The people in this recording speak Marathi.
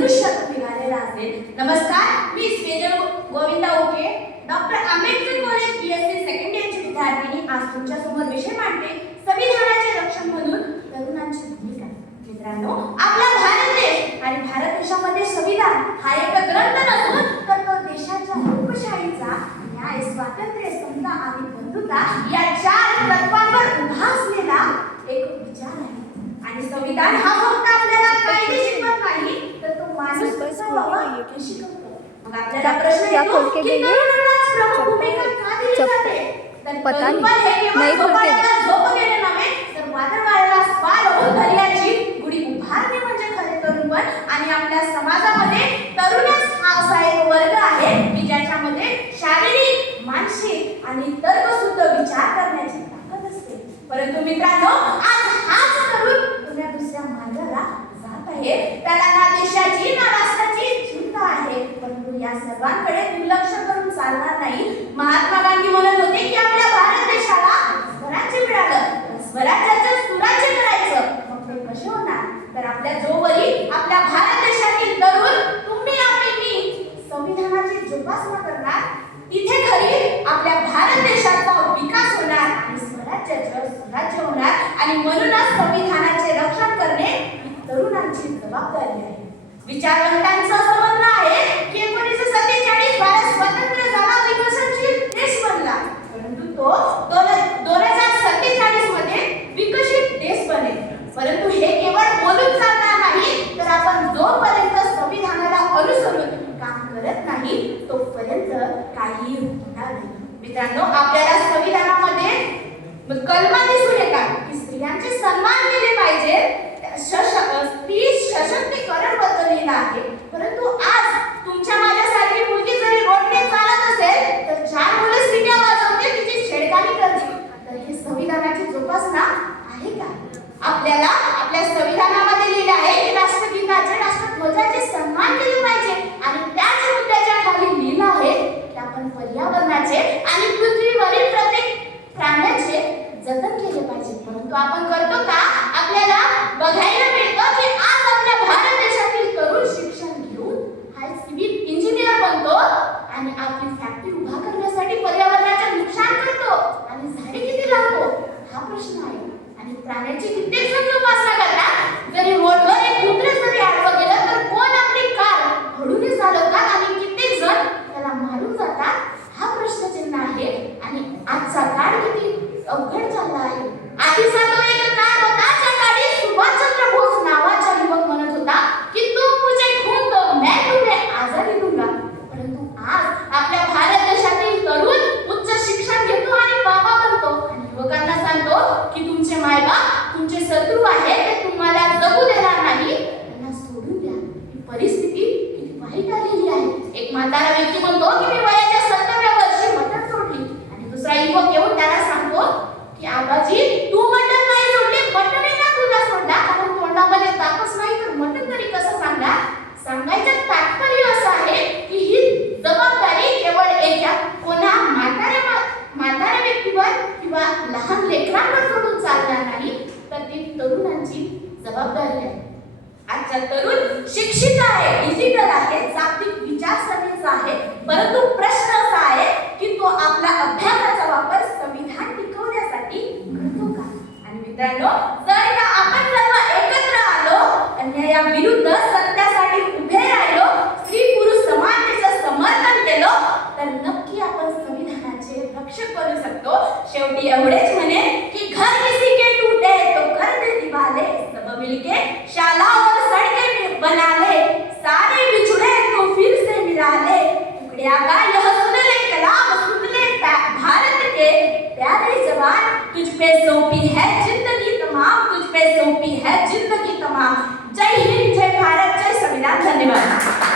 धनुष्यात निघालेला असेल. नमस्कार, मी स्पेजल Govinda okay, doctor Ambedkar college BSc second इयरची विद्यार्थिनी आज तुमच्या समोर विषय मांडते संविधानाचे रक्षण म्हणून तरुणांची भूमिका. मित्रांनो, आपला भारत देश आणि भारत देशामध्ये संविधान हा एक ग्रंथ नसून तर तो देशाच्या लोकशाहीचा न्याय, स्वातंत्र्य, समता आणि बंधुता या चार तत्वांवर उभा असलेला एक विचार आहे. आणि संविधान हा फक्त आपल्याला कायदे शिकवत नाही तर तो माणूस कसा व्हावा हे शिकवतो. मग आपल्याला प्रश्न येतो की तरुणांनाच प्रमुख भूमिका का दिली जाते? तर तरुणपण हे केवळ झोप घेणे नव्हे तर वादळवाऱ्याला स्वार होऊन दर्याची गुढी उभारणे म्हणजे खरे तरुणपण. आणि आपल्या समाजामध्ये तरुणच हा असा एक वर्ग आहे की ज्याच्यामध्ये शारीरिक, मानसिक आणि तर्कशुद्ध विचार करण्याची ताकद असते. परंतु मित्रांनो, आज हाच तरुण पुन्हा दुसऱ्या मार्गाला जात आहे. त्याला ना देशाची ना राष्ट्राची चिंता आहे. परंतु या सर्वांकडे दुर्लक्ष करून चालणार नाही. महात्मा गांधी म्हणत होते की आपल्या भारत देशाला स्वराज्य मिळालं, स्वराज्याचं सुराज्य करायचं. मग ते कसे होणार? तर आपल्या जोवरी आपल्या भारत देशातील तरुण तुम्ही आणि मी संविधानाची जोपासना करणार तिथे खरी आपल्या भारत देशाचा विकास होणार आणि स्वराज्याचं सुराज्य होणार. आणि म्हणूनच संविधानाचे रक्षण करणे ही तरुणांची जबाबदारी आहे. विचारवंतांचं असं म्हणणं आहे की 1947 भारत स्वतंत्र झाला, विकसनशील देश बनला. परंतु तो 2047 मध्ये विकसित देश बनेल. परंतु हे केवळ बोलून चालणार नाही तर आपण जोपर्यंत संविधानाला अनुसरून काम करत नाही तोपर्यंत काही होणार नाही. मित्रांनो, आपल्याला संविधानामध्ये कलमा दिसून येतात की स्त्रियांचे सन्मान केले पाहिजे, स्त्री सशक्तीकरण बद्दल लिहिलं आहे. परंतु आज तुमच्या माझ्यासारखी मुलगी जरी रोडने चालत असेल तर चार मुलं सिट्या वाजवते, तिची छेडखानी करते. तर ही संविधानाची जोपासना आहे का? आपल्याला आपल्या संविधानामध्ये लिहिले आहे की राष्ट्रगीताचे, राष्ट्रध्वजाचे सन्मान केले पाहिजे. आणि त्याच मुद्द्याच्या खाली लिहिलं आहे की आपण पर्यावरणाचे आणि पृथ्वीवरील प्रत्येक प्राण्याचे जतन केले पाहिजे. परंतु आपण करतो का? आपल्याला बघायला मिळतं की आज आपल्या भारत देशातील तरुण शिक्षण घेऊन हा सिव्हिल इंजिनियर बनतो आणि आपली फॅक्टरी उभा करण्यासाठी पर्यावरणाचे नुकसान करतो आणि झाडे किती लावतो हा प्रश्न आहे. आणि प्राण्याची कित्येक जण जोपासना करतात. जरी रोडवर एक कुत्रे जरी आडवं गेलं तर कोण आपली कार हळूने चालवतात आणि कित्येक जण त्याला मारून जातात हा प्रश्नचिन्ह आहे. आणि आजचा काळ किती अवघड चालला आहे. आधीचा तो एक काळ होता ज्या काळी सुभाषचंद्र बोस नावाचा युवक म्हणत होता की तुम मुझे खून दो मैं तुम्हें आजादी दूंगा. परंतु आज आपल्या भारत देशातील तरुण उच्च शिक्षण घेतो आणि बाबा बनतो आणि युवकांना सांगतो की तुमचे मायबाप तुमचे शत्रू आहे, ते तुम्हाला जगू देणार नाही, त्यांना सोडून द्या. ही परिस्थिती किती वाईट आलेली आहे. एक म्हातारा व्यक्ती म्हणतो की मी वयाच्या 70व्या वर्षी मटण सोडली आणि दुसरा युवक येऊन त्याला सांगतो की आबाजी तू मटण नाही सोडले, मटण का तुला सोडला? कारण तोंडामध्ये दातच नाही तर मटण तरी कसं सांगणार? सांगायचं तात्पर्य असं आहे की ही जबाबदारी केवळ एका कोणा म्हाताऱ्या व्यक्तीवर किंवा लहान लेकरांवर सोडून चालणार नाही तर ती तरुणांची जबाबदारी आहे. आजचा तरुण शिक्षित आहे, डिजिटल आहे, जागतिक विचारसरणीचा आहे. परंतु प्रश्न असा आहे की तो आपला अभ्यासाचा वापर संविधान टिकवण्यासाठी करतो का? आणि मित्रांनो, जर का आपण सर्व एकत्र आलो, अन्यायाविरुद्ध सत्यासाठी उभे राहिलो, स्त्री पुरुष समानतेचं समर्थन केलं तर नक्की आपण संविधानाचे रक्षण करू शकतो. शेवटी एवढेच म्हणे की घर किसी के टूटे तो कर दे दिवाले, सब मिलके शाला और सड़कें बना ले, सारे बिछड़े तो फिर से मिला ले, टुकड़िया का यह सुन ले कलाम, सुन ले भारत के प्यारे जवान, तुझ पे सौंपी है जिंदगी तमाम, तुझ पे सौंपी है जिंदगी तमाम. जय हिंद, जय भारत, जय संविधान. धन्यवाद.